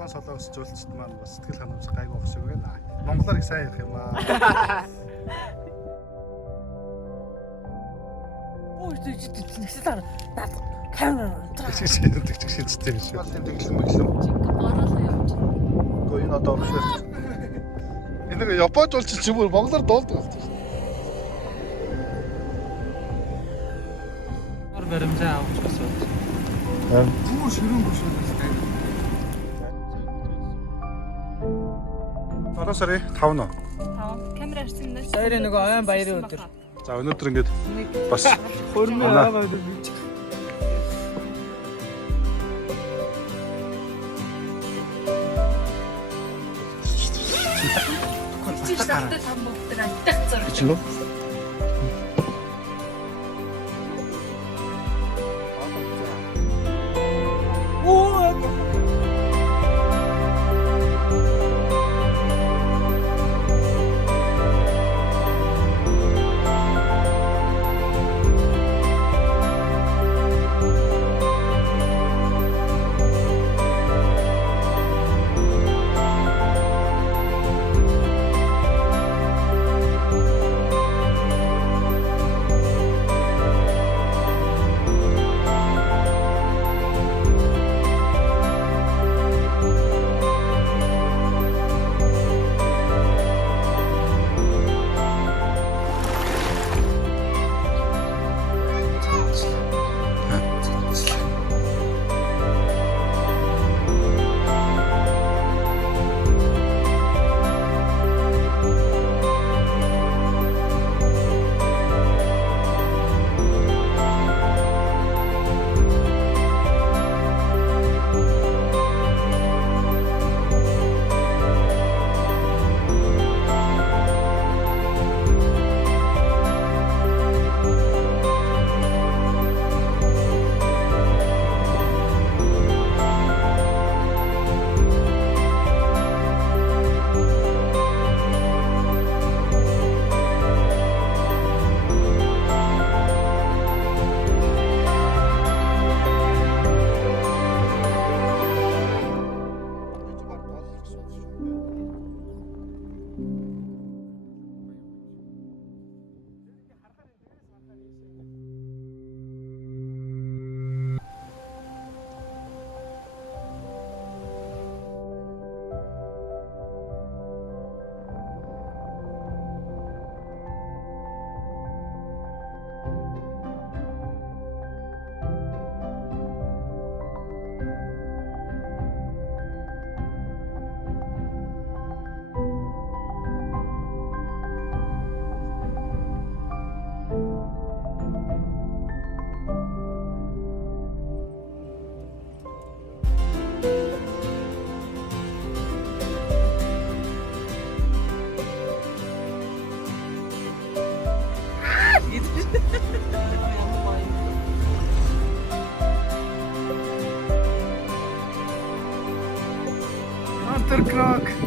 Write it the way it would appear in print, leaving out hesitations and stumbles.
Япон солонгос жуулчд маань бас сэтгэл ханамж гайгүй байх шиг байна. Монголоор их сайн ярих юм аа. Ой тэгсэлээр камера Тэгчтэй биш. Бол тийм тэглэм мэглэм. Бараалаа явж. Гэхдээ энэ одоо орох шээ. Энэ нэг Япон жуулчд ч юм уу монголоор дуулдаг байна. Баримжаа авч босоод. Бүр ширүүн бүшүүл байна. Ороо сарыг 5 нөө. 5 камера ирсэн даа. Сая нөгөө аян баярын өдөр. За өнөөдөр ингээд бас Хөрмөө аваад бич. Чи сартаа там богддаг айтах зураг. чинь үү? Hunter Croc.